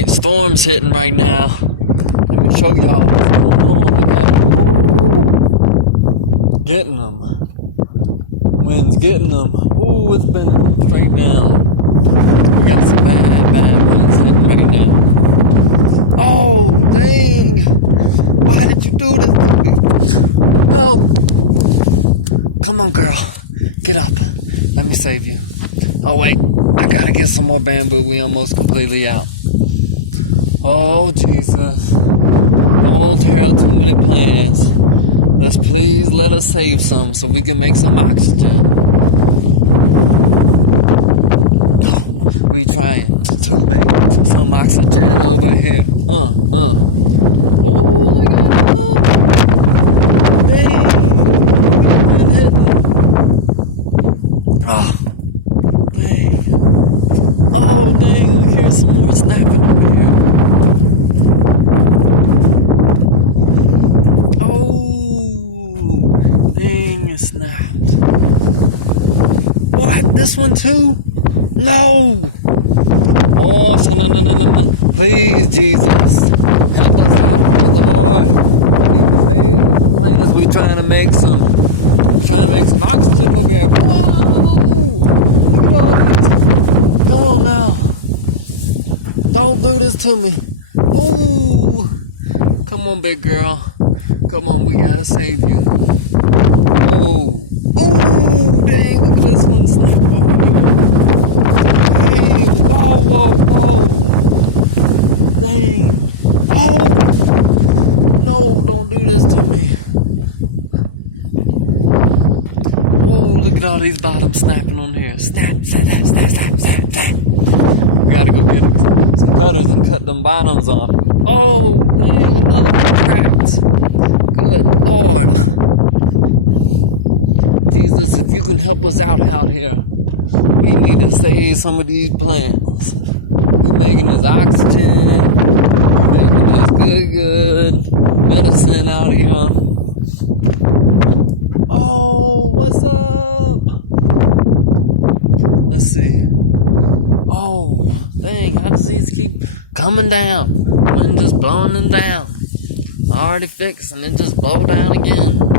Alright, storm's hitting right now. Let me show y'all what's going on. Getting them. Wind's getting them. Ooh, it's been straight down. We got some bad winds hitting right now. Oh, dang. Why did you do this to me? No. Come on, girl. Get up. Let me save you. Oh, wait. I gotta get some more bamboo. We almost completely out. Oh, Jesus. Don't tear up too many plants. Let's please let us save some so we can make some oxygen. Oh, we trying to make some oxygen over here. Oh, I got it. Dang. Oh. Dang. Oh, dang. Look, here's some more snapping over here. This one too? No! Oh, no. Please, Jesus. Help us out, Lord. Please, we trying to make some oxygen over here. Whoa! Come on now. Don't do this to me. Ooh. Come on, big girl. Come on, we gotta save you. Oh. Oh, dang, look at this one snap over here. Dang, whoa. Dang. Oh, no, don't do this to me. Oh, look at all these bottoms snapping on here. Snap. We gotta go get some cutters and cut them bottoms off. Oh, dang, another one cracked. Good Lord. Jesus, if you can help us out here, we need to save some of these plants. We're making us oxygen, we're making us good medicine out here. Oh, what's up? Let's see. Oh, dang, how does these keep coming down? Wind just blowing them down. Already fixed and then just blow down again.